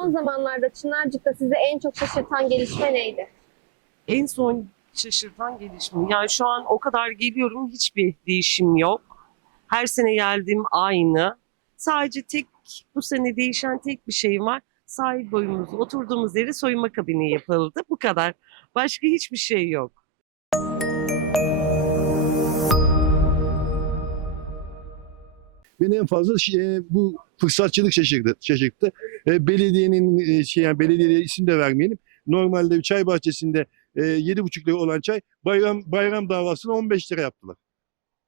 Son zamanlarda Çınarcık'ta sizi en çok şaşırtan gelişme neydi? En son şaşırtan gelişme. Yani şu an o kadar geliyorum hiçbir değişim yok. Her sene geldiğim aynı. Sadece tek bu sene değişen tek bir şey var. Sahil boyumuz oturduğumuz yere soyunma kabini yapıldı. Bu kadar. Başka hiçbir şey yok. Beni en fazla şey, e, bu fırsatçılık şaşırdı. şaşırttı. E, belediyenin e, şey yani belediyeye isim de vermeyelim. Normalde bir çay bahçesinde e, 7,5 lira olan çay bayram bayram davasını 15 lira yaptılar.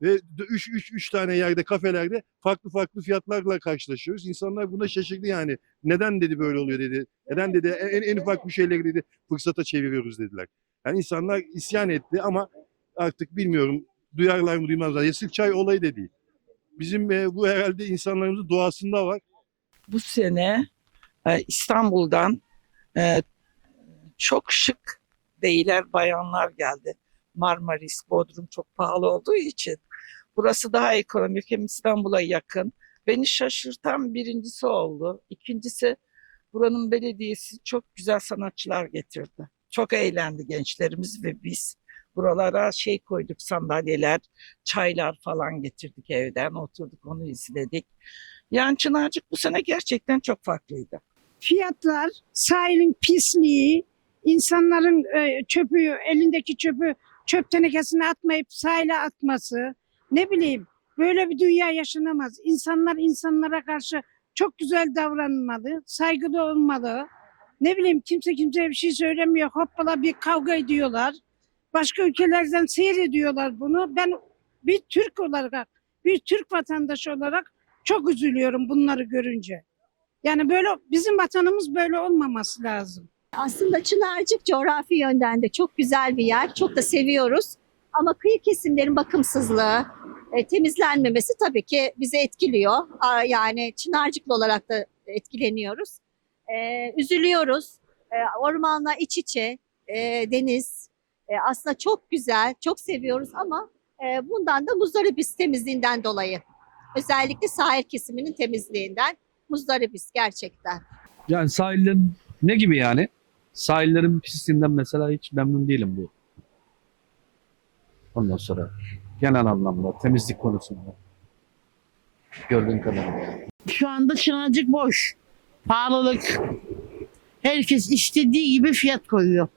Ve 3 3 3 tane yerde kafelerde farklı farklı fiyatlarla karşılaşıyoruz. İnsanlar buna şaşırdı yani. Neden dedi böyle oluyor dedi. Neden dedi en, en ufak bir şeyleri dedi fırsata çeviriyoruz dediler. Yani insanlar isyan etti ama artık bilmiyorum duyarlar mı duymazlar. Sırf çay olayı da değil. Bizim bu herhalde insanlarımızın doğasında var. bu sene İstanbul'dan çok şık beyler, bayanlar geldi. Marmaris, Bodrum çok pahalı olduğu için. Burası daha ekonomik hem İstanbul'a yakın. Beni şaşırtan birincisi oldu. İkincisi buranın belediyesi çok güzel sanatçılar getirdi. Çok eğlendi gençlerimiz ve biz. Buralara şey koyduk sandalyeler, çaylar falan getirdik evden. Oturduk onu izledik. Yani Çınarcık bu sene gerçekten çok farklıydı. fiyatlar, sahilin pisliği, insanların e, çöpü, elindeki çöpü çöp tenekesine atmayıp sahile atması, ne bileyim böyle bir dünya yaşanamaz. İnsanlar insanlara karşı çok güzel davranmalı, saygılı olmalı. Ne bileyim kimse kimseye bir şey söylemiyor. Hoppala bir kavga ediyorlar. Başka ülkelerden seyrediyorlar bunu. Ben bir Türk olarak, bir Türk vatandaşı olarak çok üzülüyorum bunları görünce. Yani böyle bizim vatanımız böyle olmaması lazım. Aslında Çınarcık coğrafi yönden de çok güzel bir yer. Çok da seviyoruz. Ama kıyı kesimlerin bakımsızlığı, e, temizlenmemesi tabii ki bizi etkiliyor. Yani Çınarcıklı olarak da etkileniyoruz. E, üzülüyoruz. E, ormanla iç içe, deniz e, aslında çok güzel, çok seviyoruz ama e, bundan da muzdaribis temizliğinden dolayı. Özellikle sahil kesiminin temizliğinden muzdaribis gerçekten. Yani sahillerin ne gibi yani? Sahillerin pisliğinden mesela hiç memnun değilim bu. Ondan sonra genel anlamda temizlik konusunda gördüğüm kadarıyla. Şu anda Çınarcık boş. Pahalılık. Herkes istediği gibi fiyat koyuyor.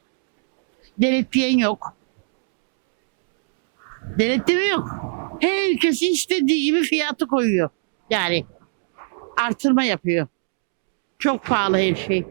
Denetleyen yok. Denetleme yok. Herkes istediği gibi fiyatı koyuyor. Yani artırma yapıyor. Çok pahalı her şey.